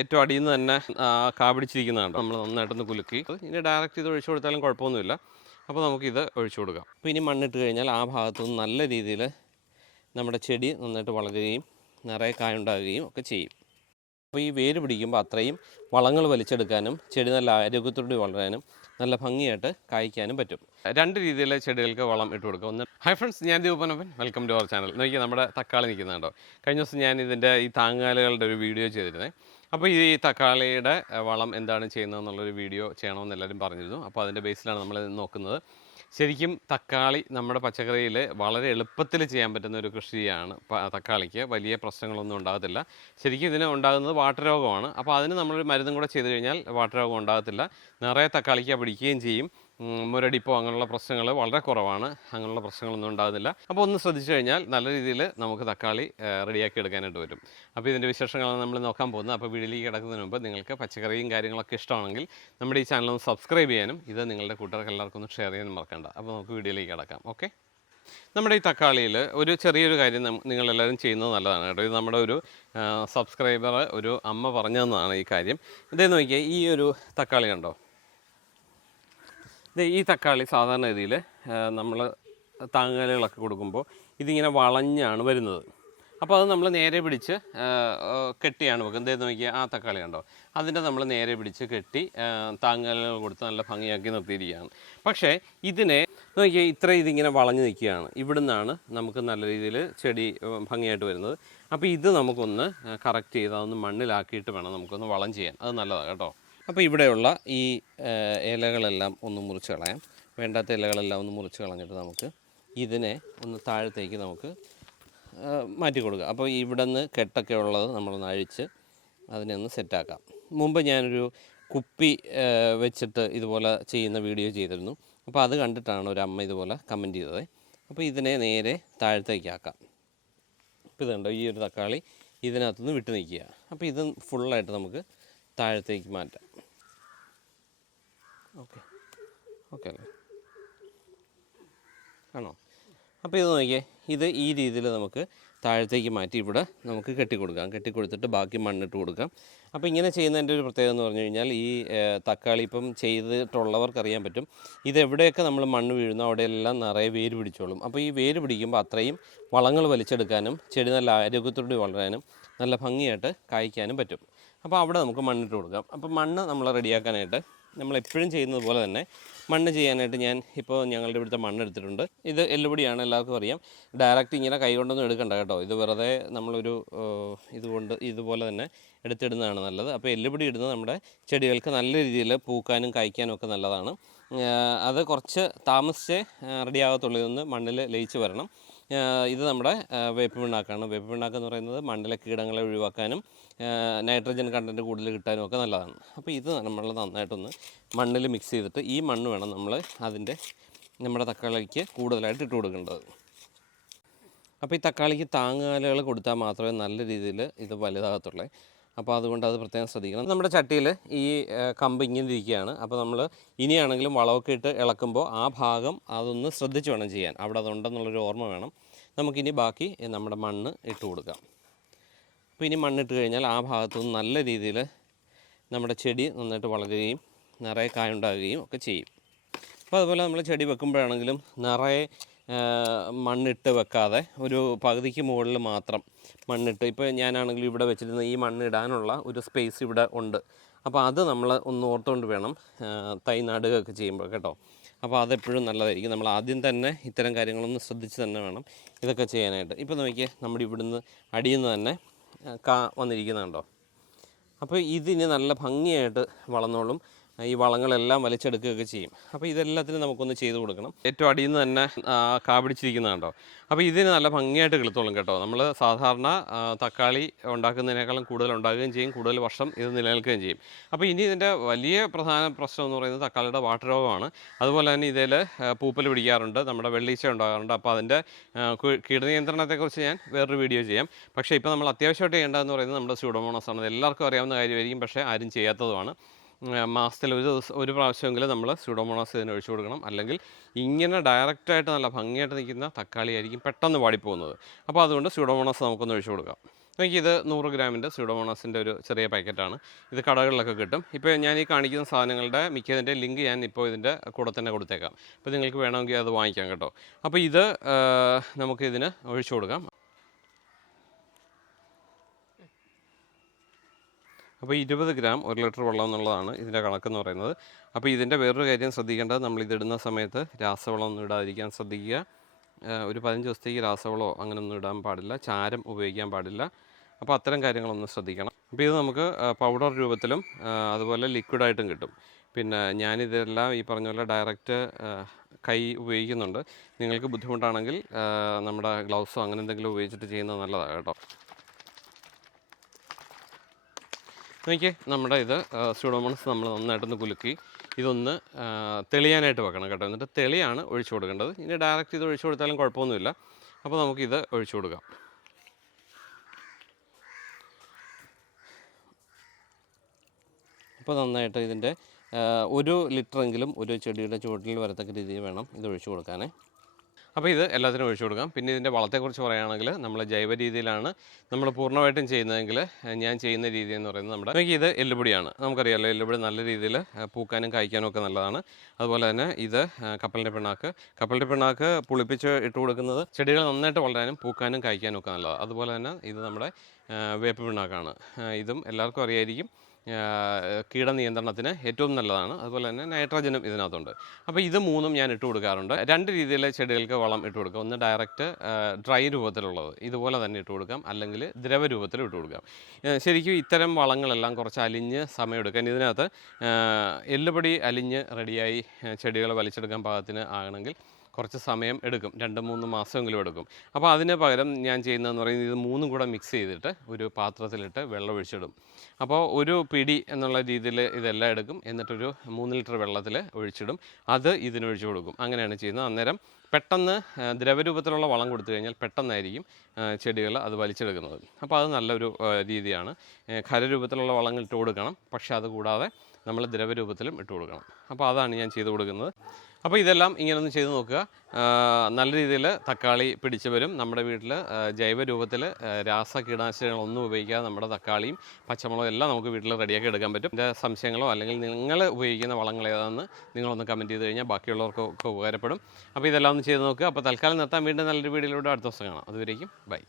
ഏറ്റവും അടിയിൽ നിന്ന് തന്നെ കാ പിടിച്ചിരിക്കുന്നതാണ്. നമ്മൾ നന്നായിട്ടൊന്ന് കുലുക്കി ഇനി ഡയറക്റ്റ് ഇത് ഒഴിച്ചു കൊടുത്താലും കുഴപ്പമൊന്നുമില്ല. അപ്പോൾ നമുക്കിത് ഒഴിച്ചു കൊടുക്കാം. അപ്പോൾ ഇനി മണ്ണിട്ട് കഴിഞ്ഞാൽ ആ ഭാഗത്തുനിന്ന് നല്ല രീതിയിൽ നമ്മുടെ ചെടി നന്നായിട്ട് വളരുകയും നിറയെ കായുണ്ടാകുകയും ഒക്കെ ചെയ്യും. അപ്പോൾ ഈ വേര് പിടിക്കുമ്പോൾ അത്രയും വളങ്ങൾ വലിച്ചെടുക്കാനും ചെടി നല്ല ആരോഗ്യത്തോടെ വളരാനും നല്ല ഭംഗിയായിട്ട് കായ്ക്കാനും പറ്റും. രണ്ട് രീതിയിൽ ചെടികൾക്ക് വളം ഇട്ട് കൊടുക്കുക. ഒന്ന്, ഹൈ ഫ്രണ്ട്സ്, ഞാൻ ദീപനപ്പൻ, വെൽക്കം ടു അവർ ചാനൽ. നോക്കിയാൽ നമ്മുടെ തക്കാളി നിൽക്കുന്നുണ്ടോ? കഴിഞ്ഞ ദിവസം ഞാൻ ഇതിൻ്റെ ഈ താങ്ങാലുകളുടെ ഒരു വീഡിയോ ചെയ്തിരുന്നത്. അപ്പോൾ ഈ തക്കാളിയുടെ വളം എന്താണ് ചെയ്യുന്നതെന്നുള്ളൊരു വീഡിയോ ചെയ്യണമെന്ന് എല്ലാവരും പറഞ്ഞിരുന്നു. അപ്പോൾ അതിൻ്റെ ബേസിലാണ് നമ്മൾ നോക്കുന്നത്. ശരിക്കും തക്കാളി നമ്മുടെ പച്ചക്കറിയിൽ വളരെ എളുപ്പത്തിൽ ചെയ്യാൻ പറ്റുന്ന ഒരു കൃഷിയാണ്. തക്കാളിക്ക് വലിയ പ്രശ്നങ്ങളൊന്നും ഉണ്ടാകത്തില്ല. ശരിക്കും ഇതിന് ഉണ്ടാകുന്നത് വാട്ടരോഗമാണ്. അപ്പോൾ അതിന് നമ്മളൊരു മരുന്നും കൂടെ ചെയ്ത് കഴിഞ്ഞാൽ വാട്ടരോഗം ഉണ്ടാകത്തില്ല. നിറയെ തക്കാളിക്ക് പിടിക്കുകയും ചെയ്യും. മുരടിപ്പോ അങ്ങനെയുള്ള പ്രശ്നങ്ങൾ വളരെ കുറവാണ്. അങ്ങനെയുള്ള പ്രശ്നങ്ങളൊന്നും ഉണ്ടാകുന്നില്ല. അപ്പോൾ ഒന്ന് ശ്രദ്ധിച്ചു കഴിഞ്ഞാൽ നല്ല രീതിയിൽ നമുക്ക് തക്കാളി റെഡിയാക്കി എടുക്കാനായിട്ട് വരും. അപ്പോൾ ഇതിൻ്റെ വിശേഷങ്ങളാണ് നമ്മൾ നോക്കാൻ പോകുന്നത്. അപ്പോൾ വീട്ടിലേക്ക് കിടക്കുന്നതിന് മുമ്പ് നിങ്ങൾക്ക് പച്ചക്കറിയും കാര്യങ്ങളൊക്കെ ഇഷ്ടമാണെങ്കിൽ നമ്മുടെ ഈ ചാനൽ ഒന്ന് സബ്സ്ക്രൈബ് ചെയ്യാനും ഇത് നിങ്ങളുടെ കൂട്ടുകാർക്ക് എല്ലാവർക്കും ഒന്ന് ഷെയർ ചെയ്യാനും മറക്കണ്ട. അപ്പോൾ നമുക്ക് വീഡിയോയിലേക്ക് കിടക്കാം. ഓക്കെ, നമ്മുടെ ഈ തക്കാളിയിൽ ഒരു ചെറിയൊരു കാര്യം നിങ്ങളെല്ലാവരും ചെയ്യുന്നത് നല്ലതാണ് കേട്ടോ. ഇത് നമ്മുടെ ഒരു സബ്സ്ക്രൈബർ ഒരു അമ്മ പറഞ്ഞു തന്നതാണ് ഈ കാര്യം. ഇതേ നോക്കിയാൽ ഈ ഒരു തക്കാളി കണ്ടോ? ഈ തക്കാളി സാധാരണ രീതിയിൽ നമ്മൾ താങ്ങലുകളൊക്കെ കൊടുക്കുമ്പോൾ ഇതിങ്ങനെ വളഞ്ഞാണ് വരുന്നത്. അപ്പോൾ അത് നമ്മൾ നേരെ പിടിച്ച് കെട്ടിയാണ് വെക്കുന്നത്. എന്താ നോക്കിയാൽ ആ തക്കാളി കണ്ടോ? അതിൻ്റെ നമ്മൾ നേരെ പിടിച്ച് കെട്ടി താങ്ങലുകൾ കൊടുത്ത് നല്ല ഭംഗിയാക്കി നിർത്തിയിരിക്കുകയാണ്. പക്ഷേ ഇതിനെ നോക്കിയാൽ ഇതിങ്ങനെ വളഞ്ഞു നിൽക്കുകയാണ്. ഇവിടുന്നാണ് നമുക്ക് നല്ല രീതിയിൽ ചെടി ഭംഗിയായിട്ട് വരുന്നത്. അപ്പോൾ ഇത് നമുക്കൊന്ന് കറക്റ്റ് ചെയ്ത് അതൊന്ന് മണ്ണിലാക്കിയിട്ട് വേണം നമുക്കൊന്ന് വളം ചെയ്യാൻ. അത് നല്ലതാണ് കേട്ടോ. അപ്പോൾ ഇവിടെയുള്ള ഈ ഇലകളെല്ലാം ഒന്ന് മുറിച്ച് കളയാം. വേണ്ടാത്ത ഇലകളെല്ലാം ഒന്ന് മുറിച്ച് കളഞ്ഞിട്ട് നമുക്ക് ഇതിനെ ഒന്ന് താഴത്തേക്ക് നമുക്ക് മാറ്റി കൊടുക്കുക. അപ്പോൾ ഇവിടെ നിന്ന് കെട്ടൊക്കെ ഉള്ളത് നമ്മളൊന്ന് അഴിച്ച് അതിനെ ഒന്ന് സെറ്റാക്കാം. മുമ്പ് ഞാനൊരു കുപ്പി വെച്ചിട്ട് ഇതുപോലെ ചെയ്യുന്ന വീഡിയോ ചെയ്തിരുന്നു. അപ്പോൾ അത് കണ്ടിട്ടാണ് ഒരു അമ്മ ഇതുപോലെ കമൻറ്റ് ചെയ്തത്. അപ്പോൾ ഇതിനെ നേരെ താഴത്തേക്കാക്കാം. ഇപ്പോൾ ഇതുണ്ടോ, ഈ ഒരു തക്കാളി ഇതിനകത്തുനിന്ന് വിട്ട് നിൽക്കുക. അപ്പോൾ ഇത് ഫുള്ളായിട്ട് നമുക്ക് താഴത്തേക്ക് മാറ്റാം. ഓക്കെ ഓക്കെ അല്ലേ, ആണോ? അപ്പോൾ ഇത് നോക്കിയേ, ഇത് ഈ രീതിയിൽ നമുക്ക് താഴത്തേക്ക് മാറ്റി ഇവിടെ നമുക്ക് കെട്ടിക്കൊടുക്കാം. കെട്ടിക്കൊടുത്തിട്ട് ബാക്കി മണ്ണിട്ട് കൊടുക്കാം. അപ്പോൾ ഇങ്ങനെ ചെയ്യുന്നതിൻ്റെ ഒരു പ്രത്യേകത എന്ന് പറഞ്ഞു കഴിഞ്ഞാൽ ഈ തക്കാളി ഇപ്പം ചെയ്തിട്ടുള്ളവർക്കറിയാൻ പറ്റും, ഇതെവിടെയൊക്കെ നമ്മൾ മണ്ണ് വീഴുന്നോ അവിടെയെല്ലാം നിറയെ വേര് പിടിച്ചോളും. അപ്പോൾ ഈ വേര് പിടിക്കുമ്പോൾ അത്രയും വളങ്ങൾ വലിച്ചെടുക്കാനും ചെടി നല്ല ആരോഗ്യത്തോടെ വളരാനും നല്ല ഭംഗിയായിട്ട് കായ്ക്കാനും പറ്റും. അപ്പോൾ അവിടെ നമുക്ക് മണ്ണിട്ട് കൊടുക്കാം. അപ്പോൾ മണ്ണ് നമ്മൾ റെഡിയാക്കാനായിട്ട് നമ്മളെപ്പോഴും ചെയ്യുന്നത് പോലെ തന്നെ മണ്ണ് ചെയ്യാനായിട്ട് ഞാൻ ഇപ്പോൾ ഞങ്ങളുടെ ഇവിടുത്തെ മണ്ണ് എടുത്തിട്ടുണ്ട്. ഇത് എല്ലുപൊടിയാണ്, എല്ലാവർക്കും അറിയാം. ഡയറക്റ്റ് ഇങ്ങനെ കൈ കൊണ്ടൊന്നും എടുക്കണ്ട കേട്ടോ. ഇത് വെറുതെ നമ്മളൊരു ഇതുകൊണ്ട് ഇതുപോലെ തന്നെ എടുത്തിടുന്നതാണ് നല്ലത്. അപ്പോൾ എല്ലുപൊടി ഇടുന്നത് നമ്മുടെ ചെടികൾക്ക് നല്ല രീതിയിൽ പൂക്കാനും കായ്ക്കാനും ഒക്കെ നല്ലതാണ്. അത് കുറച്ച് താമസിച്ചേ റെഡിയാകത്തുള്ളൂ. ഇതൊന്ന് മണ്ണിൽ ലയിച്ച് വരണം. ഇത് നമ്മുടെ വേപ്പ് പിണ്ണാക്കാണ്. വേപ്പ് പിണ്ണാക്ക് എന്ന് പറയുന്നത് മണ്ണിലെ കീടങ്ങളെ ഒഴിവാക്കാനും നൈട്രജൻ കണ്ടൻറ്റ് കൂടുതൽ കിട്ടാനും ഒക്കെ നല്ലതാണ്. അപ്പോൾ ഇത് നമ്മൾ നന്നായിട്ടൊന്ന് മണ്ണിൽ മിക്സ് ചെയ്തിട്ട് ഈ മണ്ണ് വേണം നമ്മൾ നമ്മുടെ തക്കാളിക്ക് കൂടുതലായിട്ട് ഇട്ട് കൊടുക്കേണ്ടത്. അപ്പോൾ ഈ തക്കാളിക്ക് താങ്ങാലുകൾ കൊടുത്താൽ മാത്രമേ നല്ല രീതിയിൽ ഇത് വലുതാകത്തുള്ളൂ. അപ്പോൾ അതുകൊണ്ട് അത് പ്രത്യേകം ശ്രദ്ധിക്കണം. നമ്മുടെ ചട്ടിയിൽ ഈ കമ്പ് ഇങ്ങനെ ഇരിക്കുകയാണ്. അപ്പോൾ നമ്മൾ ഇനിയാണെങ്കിലും വളമൊക്കെ ഇട്ട് ഇളക്കുമ്പോൾ ആ ഭാഗം അതൊന്ന് ശ്രദ്ധിച്ച് വേണം ചെയ്യാൻ. അവിടെ അതുണ്ടെന്നുള്ളൊരു ഓർമ്മ വേണം. നമുക്കിനി ബാക്കി നമ്മുടെ മണ്ണ് ഇട്ട് കൊടുക്കാം. അപ്പോൾ ഇനി മണ്ണിട്ട് കഴിഞ്ഞാൽ ആ ഭാഗത്തുനിന്ന് നല്ല രീതിയിൽ നമ്മുടെ ചെടി നന്നായിട്ട് വളരുകയും നിറയെ കായുണ്ടാകുകയും ഒക്കെ ചെയ്യും. അപ്പോൾ അതുപോലെ നമ്മൾ ചെടി വെക്കുമ്പോഴാണെങ്കിലും നിറയെ മണ്ണിട്ട് വെക്കാതെ ഒരു പകുതിക്ക് മുകളിൽ മാത്രം മണ്ണിട്ട്, ഇപ്പോൾ ഞാനാണെങ്കിലും ഇവിടെ വെച്ചിരുന്ന ഈ മണ്ണിടാനുള്ള ഒരു സ്പേസ് ഇവിടെ ഉണ്ട്. അപ്പോൾ അത് നമ്മൾ ഒന്ന് ഓർത്തുകൊണ്ട് വേണം തൈ നടുകയൊക്കെ ചെയ്യുമ്പോൾ കേട്ടോ. അപ്പോൾ അതെപ്പോഴും നല്ലതായിരിക്കും. നമ്മൾ ആദ്യം തന്നെ ഇത്തരം കാര്യങ്ങളൊന്ന് ശ്രദ്ധിച്ച് തന്നെ വേണം ഇതൊക്കെ ചെയ്യാനായിട്ട്. ഇപ്പോൾ നോക്കിയാൽ നമ്മുടെ ഇവിടുന്ന് അടിയിൽ നിന്ന് തന്നെ വന്നിരിക്കുന്നുണ്ടോ? അപ്പോൾ ഇതിന് നല്ല ഭംഗിയായിട്ട് വളർന്നോളും. ഈ വളങ്ങളെല്ലാം വലിച്ചെടുക്കുകയൊക്കെ ചെയ്യും. അപ്പോൾ ഇതെല്ലാത്തിനും നമുക്കൊന്ന് ചെയ്ത് കൊടുക്കണം. ഏറ്റവും അടിയിൽ നിന്ന് തന്നെ കാ പിടിച്ചിരിക്കുന്നതുണ്ടോ? അപ്പോൾ ഇതിന് നല്ല ഭംഗിയായിട്ട് കിളുത്തോളും കേട്ടോ. നമ്മൾ സാധാരണ തക്കാളി ഉണ്ടാക്കുന്നതിനേക്കാളും കൂടുതൽ ഉണ്ടാകുകയും ചെയ്യും, കൂടുതൽ വർഷം ഇത് നിലനിൽക്കുകയും ചെയ്യും. അപ്പോൾ ഇനി ഇതിൻ്റെ വലിയ പ്രധാന പ്രശ്നം എന്ന് പറയുന്നത് തക്കാളിയുടെ വാട്ടരോഗമാണ്. അതുപോലെ തന്നെ ഇതിൽ പൂപ്പൽ പിടിക്കാറുണ്ട്, നമ്മുടെ വെള്ളീച്ച ഉണ്ടാകാറുണ്ട്. അപ്പോൾ അതിൻ്റെ കീടനിയന്ത്രണത്തെക്കുറിച്ച് ഞാൻ വേറൊരു വീഡിയോ ചെയ്യാം. പക്ഷേ ഇപ്പോൾ നമ്മൾ അത്യാവശ്യമായിട്ട് ചെയ്യേണ്ടതെന്ന് പറയുന്നത് നമ്മുടെ സ്യൂഡോമോണസ് ആണ്. എല്ലാവർക്കും അറിയാവുന്ന കാര്യമായിരിക്കും, പക്ഷേ ആരും ചെയ്യാത്തതുമാണ്. മാസത്തിൽ ഒരു പ്രാവശ്യമെങ്കിലും നമ്മൾ സ്യൂഡോമോണാസ് ഇതിന് ഒഴിച്ചു കൊടുക്കണം. അല്ലെങ്കിൽ ഇങ്ങനെ ഡയറക്റ്റായിട്ട് നല്ല ഭംഗിയായിട്ട് നിൽക്കുന്ന തക്കാളി ആയിരിക്കും പെട്ടെന്ന് വാടിപ്പോകുന്നത്. അപ്പോൾ അതുകൊണ്ട് സ്യൂഡോമോണാസ് നമുക്കൊന്ന് ഒഴിച്ചു കൊടുക്കാം. നമുക്കിത് 100 ഗ്രാമിൻ്റെ സ്യൂഡോമോണാസിൻ്റെ ഒരു ചെറിയ പാക്കറ്റാണ്. ഇത് കടകളിലൊക്കെ കിട്ടും. ഇപ്പോൾ ഞാൻ ഈ കാണിക്കുന്ന സാധനങ്ങളുടെ മിക്കതിൻ്റെ ലിങ്ക് ഞാൻ ഇപ്പോൾ ഇതിൻ്റെ കൂടെ തന്നെ കൊടുത്തേക്കാം. അപ്പോൾ നിങ്ങൾക്ക് വേണമെങ്കിൽ അത് വാങ്ങിക്കാം കേട്ടോ. അപ്പോൾ ഇത് നമുക്കിതിന് ഒഴിച്ചു കൊടുക്കാം. അപ്പോൾ 20 ഗ്രാം 1 ലിറ്റർ വെള്ളം എന്നുള്ളതാണ് ഇതിൻ്റെ കണക്കെന്ന് പറയുന്നത്. അപ്പോൾ ഇതിൻ്റെ വേറൊരു കാര്യം ശ്രദ്ധിക്കേണ്ടത്, നമ്മളിതിടുന്ന സമയത്ത് രാസവളമൊന്നും ഇടാതിരിക്കാൻ ശ്രദ്ധിക്കുക. ഒരു 15 ദിവസത്തേക്ക് രാസവളമോ അങ്ങനെയൊന്നും ഇടാൻ പാടില്ല, ചാരം ഉപയോഗിക്കാൻ പാടില്ല. അപ്പോൾ അത്തരം കാര്യങ്ങളൊന്ന് ശ്രദ്ധിക്കണം. അപ്പോൾ ഇത് നമുക്ക് പൗഡർ രൂപത്തിലും അതുപോലെ ലിക്വിഡായിട്ടും കിട്ടും. പിന്നെ ഞാനിതെല്ലാം ഈ പറഞ്ഞ പോലെ ഡയറക്റ്റ് കൈ ഉപയോഗിക്കുന്നുണ്ട്. നിങ്ങൾക്ക് ബുദ്ധിമുട്ടാണെങ്കിൽ നമ്മുടെ ഗ്ലൗസോ അങ്ങനെ എന്തെങ്കിലും ഉപയോഗിച്ചിട്ട് ചെയ്യുന്നത് നല്ലതാണ് കേട്ടോ. നോക്കിയേ, നമ്മുടെ ഇത് സ്യൂഡോമോണസ് നമ്മൾ നന്നായിട്ടൊന്ന് കുലുക്കി ഇതൊന്ന് തെളിയാനായിട്ട് വെക്കണം കേട്ടോ. എന്നിട്ട് തെളിയാണ് ഒഴിച്ചു കൊടുക്കേണ്ടത്. ഇനി ഡയറക്റ്റ് ഇത് ഒഴിച്ചു കൊടുത്താലും കുഴപ്പമൊന്നുമില്ല. അപ്പോൾ നമുക്കിത് ഒഴിച്ചു കൊടുക്കാം. അപ്പോൾ നന്നായിട്ട് ഇതിൻ്റെ 1 ലിറ്ററെങ്കിലും ഒരു ചെടിയുടെ ചുവട്ടിൽ വരത്തക്ക രീതിയിൽ വേണം ഇത് ഒഴിച്ചു കൊടുക്കാനേ. അപ്പോൾ ഇത് എല്ലാത്തിനും ഒഴിച്ചു കൊടുക്കാം. പിന്നെ ഇതിൻ്റെ വളത്തെക്കുറിച്ച് പറയുകയാണെങ്കിൽ നമ്മൾ ജൈവ രീതിയിലാണ് നമ്മൾ പൂർണ്ണമായിട്ടും ചെയ്യുന്നതെങ്കിൽ ഞാൻ ചെയ്യുന്ന രീതി എന്ന് പറയുന്നത് നമുക്ക് ഇത് എല്ലുപൊടിയാണ്. നമുക്കറിയാമല്ലോ, എല്ലുപൊടി നല്ല രീതിയിൽ പൂക്കാനും കായ്ക്കാനും ഒക്കെ നല്ലതാണ്. അതുപോലെ തന്നെ ഇത് കപ്പലിൻ്റെ പിണ്ണാക്ക് പുളിപ്പിച്ച് ഇട്ട് കൊടുക്കുന്നത് ചെടികൾ നന്നായിട്ട് വളരാനും പൂക്കാനും കായ്ക്കാനും ഒക്കെ നല്ലതാണ്. അതുപോലെ തന്നെ ഇത് നമ്മുടെ വേപ്പ് പിണ്ണാക്കാണ്. ഇതും എല്ലാവർക്കും അറിയായിരിക്കും, കീടനിയന്ത്രണത്തിന് ഏറ്റവും നല്ലതാണ്. അതുപോലെ തന്നെ നൈട്രജനും ഇതിനകത്തുണ്ട്. അപ്പോൾ ഇത് 3ഉം ഞാൻ ഇട്ട് കൊടുക്കാറുണ്ട്. 2 രീതിയിൽ ചെടികൾക്ക് വളം ഇട്ട് കൊടുക്കാം. ഒന്ന് ഡയറക്റ്റ് ഡ്രൈ രൂപത്തിലുള്ളത് ഇതുപോലെ തന്നെ ഇട്ട് കൊടുക്കാം, അല്ലെങ്കിൽ ദ്രവ രൂപത്തിൽ ഇട്ട് കൊടുക്കാം. ശരിക്കും ഇത്തരം വളങ്ങളെല്ലാം കുറച്ച് അലിഞ്ഞ് സമയമെടുക്കാൻ, ഇതിനകത്ത് എല്ലുപൊടി അലിഞ്ഞ് റെഡിയായി ചെടികൾ വലിച്ചെടുക്കാൻ പാകത്തിന് ആകണമെങ്കിൽ കുറച്ച് സമയം എടുക്കും, 2-3 മാസമെങ്കിലും എടുക്കും. അപ്പോൾ അതിന് പകരം ഞാൻ ചെയ്യുന്നതെന്ന് പറയുന്നത് ഇത് 3ഉം കൂടെ മിക്സ് ചെയ്തിട്ട് ഒരു പാത്രത്തിലിട്ട് വെള്ളം ഒഴിച്ചിടും. അപ്പോൾ ഒരു പിടി എന്നുള്ള രീതിയിൽ ഇതെല്ലാം എടുക്കും, എന്നിട്ടൊരു 3 ലിറ്റർ വെള്ളത്തിൽ ഒഴിച്ചിടും. അത് ഇതിനൊഴിച്ചു കൊടുക്കും. അങ്ങനെയാണ് ചെയ്യുന്നത്. അന്നേരം പെട്ടെന്ന് ദ്രവരൂപത്തിലുള്ള വളം കൊടുത്തു കഴിഞ്ഞാൽ പെട്ടെന്നായിരിക്കും ചെടികൾ അത് വലിച്ചെടുക്കുന്നത്. അപ്പോൾ അത് നല്ലൊരു രീതിയാണ്. ഖരരൂപത്തിലുള്ള വളങ്ങൾ ഇട്ട് കൊടുക്കണം, പക്ഷേ അത് കൂടാതെ നമ്മൾ ദ്രവരൂപത്തിലും ഇട്ട് കൊടുക്കണം. അപ്പോൾ അതാണ് ഞാൻ ചെയ്ത് കൊടുക്കുന്നത്. അപ്പോൾ ഇതെല്ലാം ഇങ്ങനെയൊന്ന് ചെയ്ത് നോക്കുക. നല്ല രീതിയിൽ തക്കാളി പിടിച്ചു വരും. നമ്മുടെ വീട്ടിൽ ജൈവ രൂപത്തിൽ രാസ കീടനാശിനികളൊന്നും ഉപയോഗിക്കാതെ നമ്മുടെ തക്കാളിയും പച്ചമുളകും എല്ലാം നമുക്ക് വീട്ടിൽ റെഡിയാക്കി എടുക്കാൻ പറ്റും. എൻ്റെ സംശയങ്ങളോ അല്ലെങ്കിൽ നിങ്ങൾ ഉപയോഗിക്കുന്ന വളങ്ങൾ ഏതാണെന്ന് നിങ്ങളൊന്ന് കമൻറ്റ് ചെയ്ത് കഴിഞ്ഞാൽ ബാക്കിയുള്ളവർക്കൊക്കെ ഉപകാരപ്പെടും. അപ്പോൾ ഇതെല്ലാം ഒന്ന് ചെയ്ത് നോക്കുക. അപ്പോൾ തൽക്കാലം നിർത്താൻ, വീണ്ടും നല്ലൊരു വീഡിയോയിലൂടെ അടുത്ത ദിവസം കാണാം. അതുവരേക്കും ബൈ.